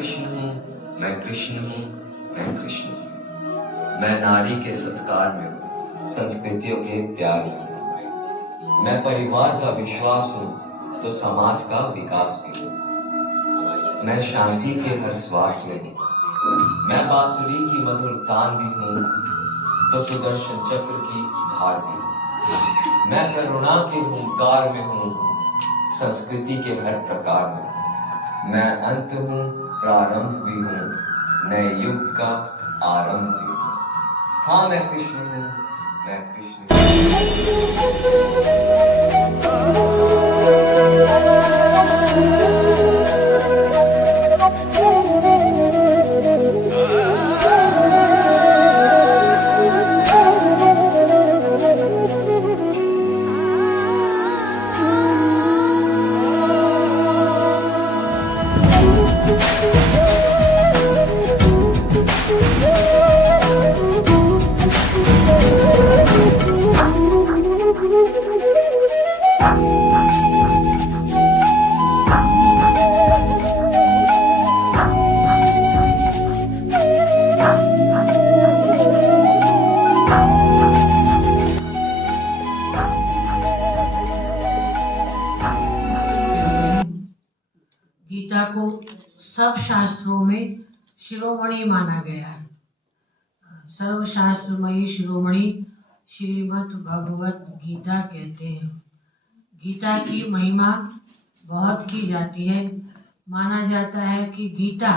कृष्ण हूँ, मैं कृष्ण हूँ, मैं कृष्ण हूँ। मैं नारी के सत्कार में हूँ, संस्कृतियों के प्यार में हूँ। मैं परिवार का विश्वास हूँ तो समाज का विकास भी हूँ। मैं शांति के हर श्वास में हूँ। मैं बांसुरी की मधुर तान भी हूँ तो सुदर्शन चक्र की धार भी हूँ। मैं करुणा के हुंकार में हूँ, संस्कृति के हर प्रकार में हूँ। मैं अंत हूँ, प्रारंभ भी हूँ, नए युग का आरंभ भी हूँ। हाँ, मैं कृष्ण हूँ, मैं कृष्ण हूँ। गीता को सब शास्त्रों में शिरोमणि माना गया है। सर्वशास्त्रमयी शिरोमणि श्रीमद् भगवत गीता कहते हैं। गीता की महिमा बहुत की जाती है। माना जाता है कि गीता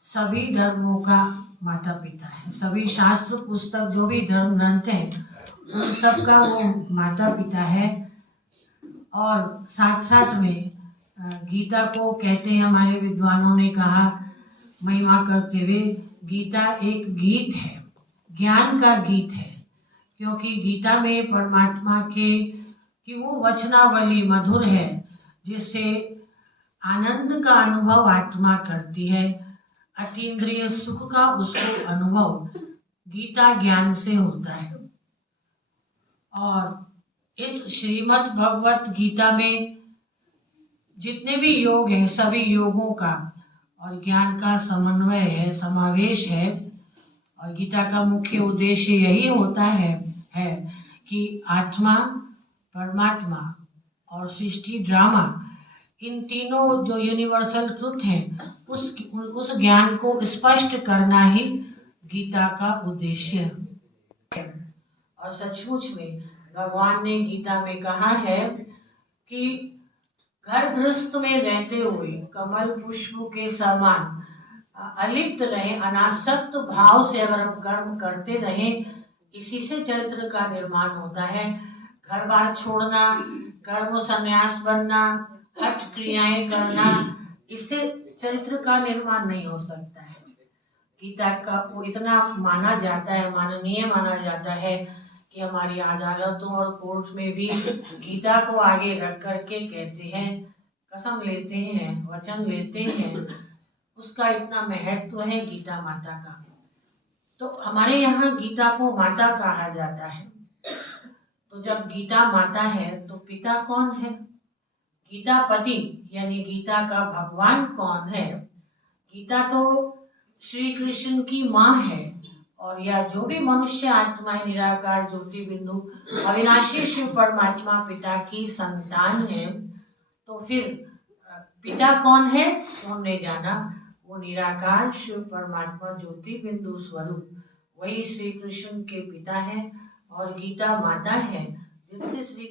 सभी धर्मों का माता पिता है। सभी शास्त्र पुस्तक जो भी धर्म ग्रंथ हैं उन सब का वो माता पिता है। और साथ साथ में गीता को कहते हैं, हमारे विद्वानों ने कहा महिमा करते हुए, गीता एक गीत है, ज्ञान का गीत है। क्योंकि गीता में परमात्मा के कि वो वचनावली मधुर है जिससे आनंद का अनुभव आत्मा करती है। अतीन्द्रिय सुख का उसको अनुभव गीता ज्ञान से होता है। और इस श्रीमद् भगवत गीता में जितने भी योग हैं सभी योगों का और ज्ञान का समन्वय है, समावेश है। और गीता का मुख्य उद्देश्य यही होता है कि आत्मा, परमात्मा और सृष्टि ड्रामा, इन तीनों जो यूनिवर्सल ट्रुथ हैं उस ज्ञान को स्पष्ट करना ही गीता का उद्देश्य है। और सचमुच में भगवान ने गीता में कहा है कि घर गृहस्थ में रहते हुए कमल पुष्प के समान अलिप्त रहे, अनासक्त भाव से अगर हम कर्म करते रहे, इसी से चरित्र का निर्माण होता है। घर बार छोड़ना, कर्म संन्यास बनना, हठ क्रियाएं करना, इससे चरित्र का निर्माण नहीं हो सकता है। गीता का वो इतना माना जाता है, माननीय माना जाता है कि हमारी अदालतों और कोर्ट में भी गीता को आगे रख करके कहते हैं, कसम लेते हैं, वचन लेते हैं। उसका इतना महत्व है गीता माता का। तो हमारे यहाँ गीता को माता कहा जाता है। तो जब गीता माता है तो पिता कौन है? गीता पति यानी गीता का भगवान कौन है? गीता तो श्री कृष्ण की माँ है। और या जो भी मनुष्य आत्माएं निराकार ज्योति बिंदु अविनाशी शिव परमात्मा पिता की संतान है। तो फिर पिता कौन है? तो हमने जाना वो निराकार शिव परमात्मा ज्योति बिंदु स्वरूप वही श्री कृष्ण के पिता है। और गीता माता है जिनसे श्री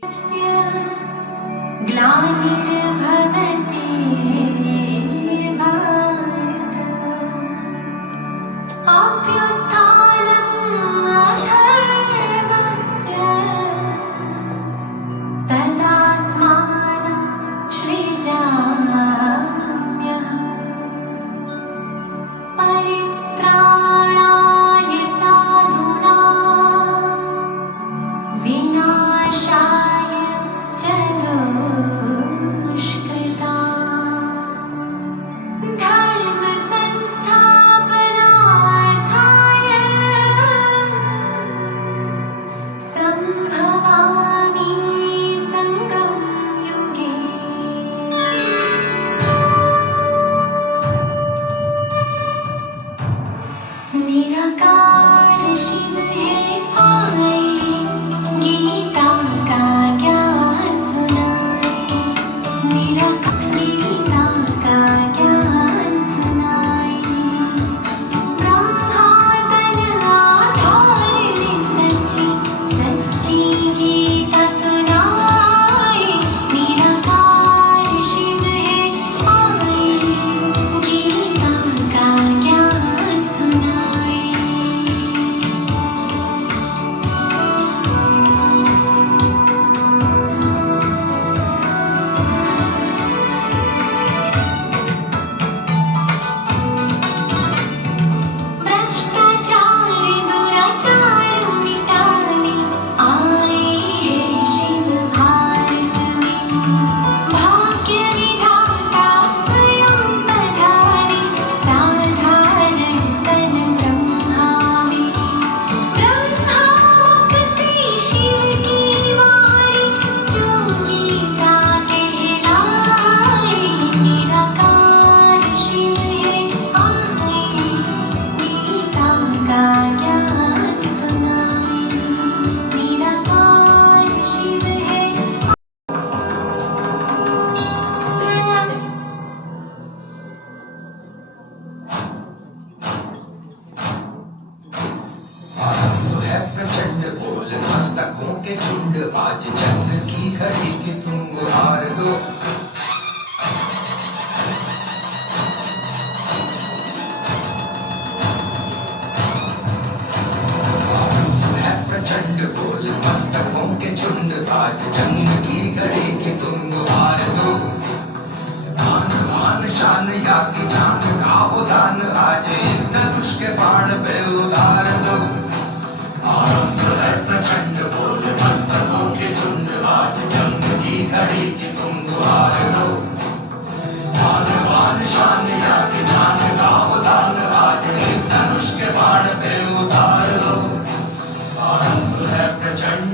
के झुंड आज जंग की घड़ी कि तुम गुहार दो। प्रचंड बोल मस्तकों के झुंड आज जंग की घड़ी कि तुम गुहार दो। दान मान शान या की जान का वो दान आज एक धनुष के बाण पे उतार दो। आरंभ है प्रचंड बोल मस्तकों के झुंड आज जंग की घड़ी कि तुम गुहार दो। दान मान शान या की जान का वो दान आज एक धनुष के बाण पे उतार दो। आरंभ है प्रचंड।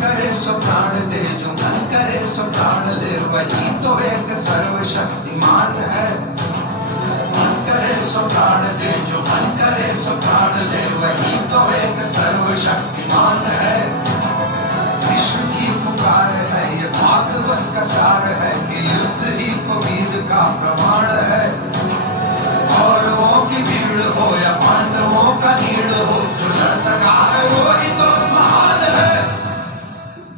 करे सो प्राण दे जो मन करे सो प्राण ले वही तो एक सर्वशक्तिमान है। मन करे सो प्राण दे जो मन करे सो प्राण ले वही तो एक सर्वशक्तिमान है। विश्व की पुकार है ये भागवत का सार है कि युद्ध ही तो वीर का प्रमाण है। कौरवों की भीड़ हो या पांडवों का नीड़ हो जो लड़ सका है वो ही तो महान है।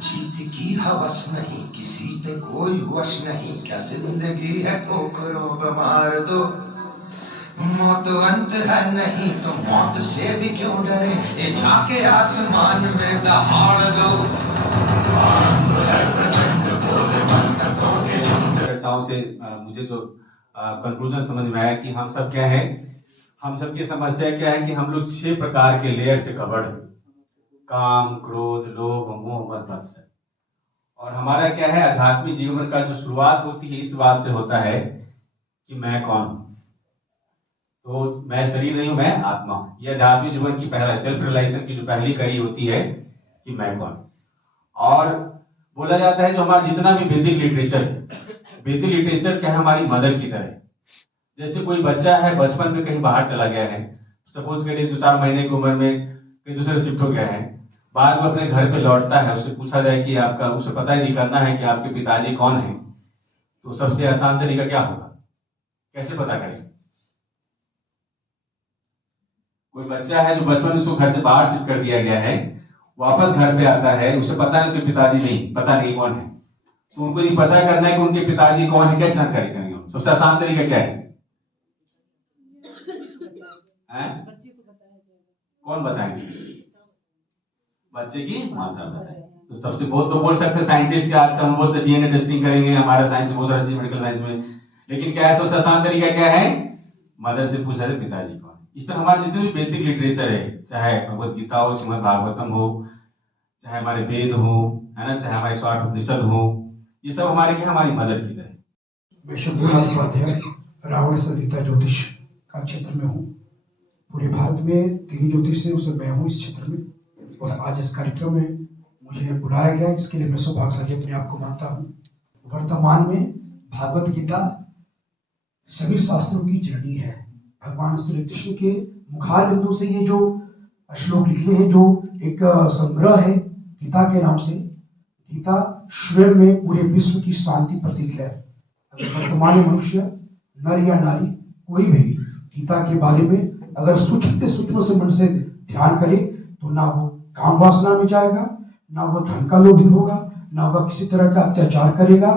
जीत की हवस नहीं किसी पे कोई वश नहीं क्या जिंदगी है ठोकरों पे मार दो। मौत अंत है नहीं तो मौत से भी क्यों डरे ये झाके आसमान में दहाड़ दो। आरंभ है प्रचंड बोल मस्तकों के झुंड। चर्चाओं से मुझे जो कंक्लूजन समझ में आया कि हम सब क्या है, हम सब की समस्या क्या है कि हम लोग 6 प्रकार के लेयर से कवर्ड हैं। काम, क्रोध, लोभ, मोह, मद, मत्सर। और हमारा क्या है, आध्यात्मिक जीवन का जो शुरुआत होती है इस बात से होता है कि मैं कौन हूं। तो मैं शरीर नहीं हूं, मैं आत्मा हूं। यह आध्यात्मिक जीवन की पहला सेल्फ रियलाइजेशन की जो पहली कड़ी होती है कि मैं कौन। और बोला जाता है जो हमारा जितना भी वैदिक लिटरेचर क्या है हमारी मदर की तरह। जैसे कोई बच्चा है बचपन में कहीं बाहर चला गया है, सपोज करिए 2-4 महीने की उम्र में कहीं दूसरे शिफ्ट हो गया है, बाद में अपने घर पे लौटता है, उससे पूछा जाए कि आपका, उसे पता ही नहीं करना है कि आपके पिताजी कौन है, तो सबसे आसान तरीका क्या होगा, कैसे पता करें? कोई बच्चा है जो बचपन में उसको घर से बाहर शिफ्ट कर दिया गया है, वापस घर पे आता है, उसे पता नहीं उसके पिताजी नहीं, पता नहीं कौन है, तो उनको ये पता करना है कि उनके पिताजी कौन है, कैसे जानकारी करेंगे? सबसे आसान तरीका क्या है? कौन बताएंगे? बच्चे की माता बताएंगे। तो सबसे बहुत तो बोल सकते साइंटिस्ट के आज का हम बहुत से डीएनए टेस्टिंग करेंगे, हमारे साइंस में बहुत सारा चीज, मेडिकल साइंस में, लेकिन क्या है सबसे आसान तरीका क्या है? मदर से पूछा जाए पिताजी कौन है। इस तरह हमारे जितने भी वैदिक लिटरेचर है, चाहे भगवत गीता हो, श्रीमद् भागवतम हो, चाहे हमारे वेद हो, है ना, चाहे हमारे 108 उपनिषद हो, ये सब हमारे क्या, हमारी मदर की तरह। मैं शंभुनाथ उपाध्याय रावण संहिता ज्योतिष का क्षेत्र में हूँ। पूरे भारत में 3 ज्योतिष है, उससे मैं हूँ इस क्षेत्र में। और आज इस कार्यक्रम में मुझे बुलाया गया, इसके लिए मैं सौभाग्यशाली अपने आप को मानता हूँ। वर्तमान में भागवत गीता सभी शास्त्रों की जननी है। भगवान श्री कृष्ण के मुखार बिंदु से ये जो श्लोक लिखे हैं, जो एक संग्रह है गीता के नाम से। गीता स्वयं में पूरे विश्व की शांति प्रतीक है। अगर वर्तमान मनुष्य नर या नारी कोई भी गीता के बारे में अगर सूक्ष्म से मन से ध्यान करे तो ना वो काम वासना में जाएगा, ना वह धन का लोभी होगा, ना वह किसी तरह का अत्याचार करेगा।